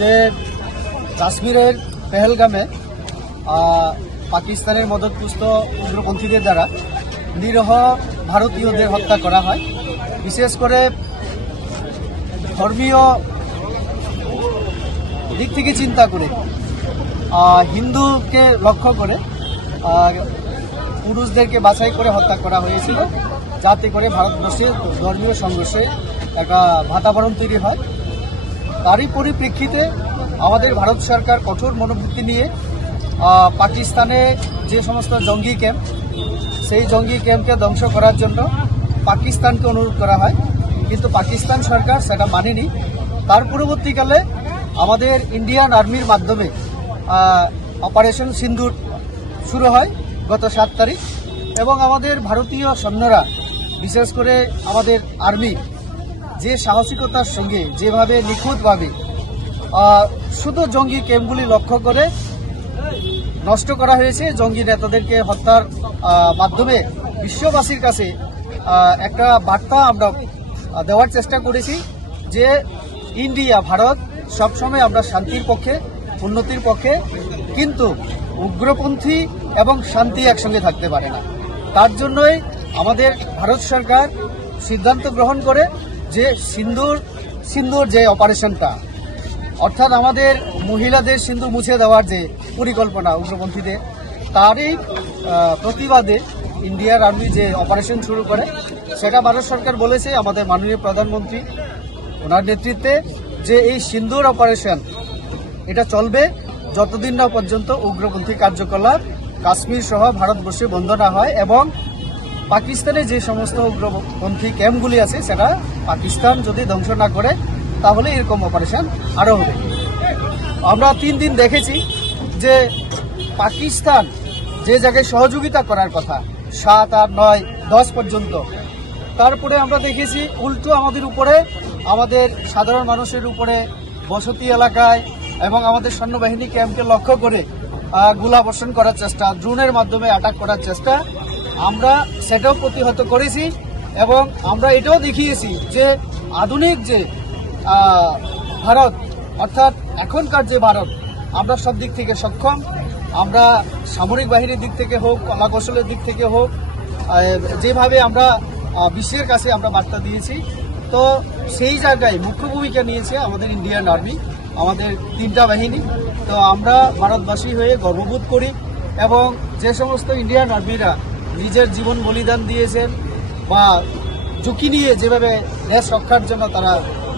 যে কাশ্মীরের পেহেলগামে পাকিস্তানের মদতপুষ্ট উগ্রপন্থীদের দ্বারা নিরীহ ভারতীয়দের হত্যা করা হয়। বিশেষ করে ধর্মীয় দিক থেকে চিন্তা করে হিন্দুকে লক্ষ্য করে পুরুষদেরকে বাছাই করে হত্যা করা হয়েছিল, যাতে করে ভারতবর্ষে ধর্মীয় সংঘর্ষে একটা বাতাবরণ তৈরি হয়। তারই পরিপ্রেক্ষিতে আমাদের ভারত সরকার কঠোর মনোবৃত্তি নিয়ে পাকিস্তানে যে সমস্ত জঙ্গি ক্যাম্প, সেই জঙ্গি ক্যাম্পকে ধ্বংস করার জন্য পাকিস্তানকে অনুরোধ করা হয়, কিন্তু পাকিস্তান সরকার সেটা মানেনি। তার পরবর্তীকালে আমাদের ইন্ডিয়ান আর্মির মাধ্যমে অপারেশন সিন্দুর শুরু হয় গত 7 তারিখ, এবং আমাদের ভারতীয় সৈন্যরা বিশেষ করে আমাদের আর্মি যে সাহসিকতার সঙ্গে যেভাবে নিখুঁতভাবে শুধু জঙ্গি ক্যাম্পগুলি লক্ষ্য করে নষ্ট করা হয়েছে, জঙ্গি নেতাদেরকে হত্যার মাধ্যমে বিশ্ববাসীর কাছে একটা বার্তা আমরা দেওয়ার চেষ্টা করেছি যে ইন্ডিয়া, ভারত সবসময় আমরা শান্তির পক্ষে, উন্নতির পক্ষে, কিন্তু উগ্রপন্থী এবং শান্তি একসঙ্গে থাকতে পারে না। তার জন্যই আমাদের ভারত সরকার সিদ্ধান্ত গ্রহণ করে যে সিন্দুর যে অপারেশনটা, অর্থাৎ আমাদের মহিলাদের সিন্দুর মুছে দেওয়ার যে পরিকল্পনা উগ্রপন্থীদের, তারই প্রতিবাদে ইন্ডিয়ার আর্মি যে অপারেশন শুরু করে, সেটা ভারত সরকার বলেছে আমাদের মাননীয় প্রধানমন্ত্রী ওনার নেতৃত্বে যে এই সিন্দুর অপারেশন এটা চলবে যতদিন না পর্যন্ত উগ্রপন্থী কার্যকলাপ কাশ্মীর সহ ভারতবর্ষে বন্ধ না হয়, এবং পাকিস্তানে যে সমস্ত উগ্রপন্থী ক্যাম্পগুলি আছে সেটা পাকিস্তান যদি ধ্বংস না করে, তাহলে এরকম অপারেশন আরও হবে। আমরা 3 দিন দেখেছি যে পাকিস্তান যে জায়গায় সহযোগিতা করার কথা 7, 8, 9, 10 পর্যন্ত, তারপরে আমরা দেখেছি উল্টো আমাদের উপরে, আমাদের সাধারণ মানুষের উপরে, বসতি এলাকায় এবং আমাদের সৈন্যবাহিনী ক্যাম্পকে লক্ষ্য করে গোলাবর্ষণ করার চেষ্টা, ড্রোনের মাধ্যমে অ্যাটাক করার চেষ্টা, আমরা সেটাও প্রতিহত করেছি। এবং আমরা এটাও দেখিয়েছি যে আধুনিক যে ভারত, অর্থাৎ এখনকার যে ভারত, আমরা সব দিক থেকে সক্ষম। আমরা সামরিক বাহিনীর দিক থেকে হোক, কলা কৌশলের দিক থেকে হোক, যেভাবে আমরা বিশ্বের কাছে আমরা বার্তা দিয়েছি, তো সেই জায়গায় মুখ্য ভূমিকা নিয়েছে আমাদের ইন্ডিয়ান আর্মি, আমাদের 3টা বাহিনী। তো আমরা ভারতবাসী হয়ে গর্ববোধ করি, এবং যে সমস্ত ইন্ডিয়ান আর্মিরা নিজের জীবন বলিদান দিয়েছেন বা ঝুঁকি নিয়ে যেভাবে দেশ রক্ষার জন্য তারা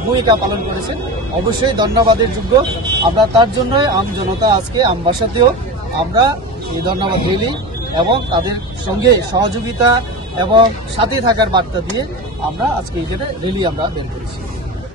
ভূমিকা পালন করেছেন, অবশ্যই ধন্যবাদের যোগ্য। আমরা তার জন্যই আম জনতা আজকে আমবাসাতেও আমরা এই ধন্যবাদ রেলি এবং তাদের সঙ্গে সহযোগিতা এবং সাথে থাকার বার্তা দিয়ে আমরা আজকে এই রেলি আমরা বের করেছি।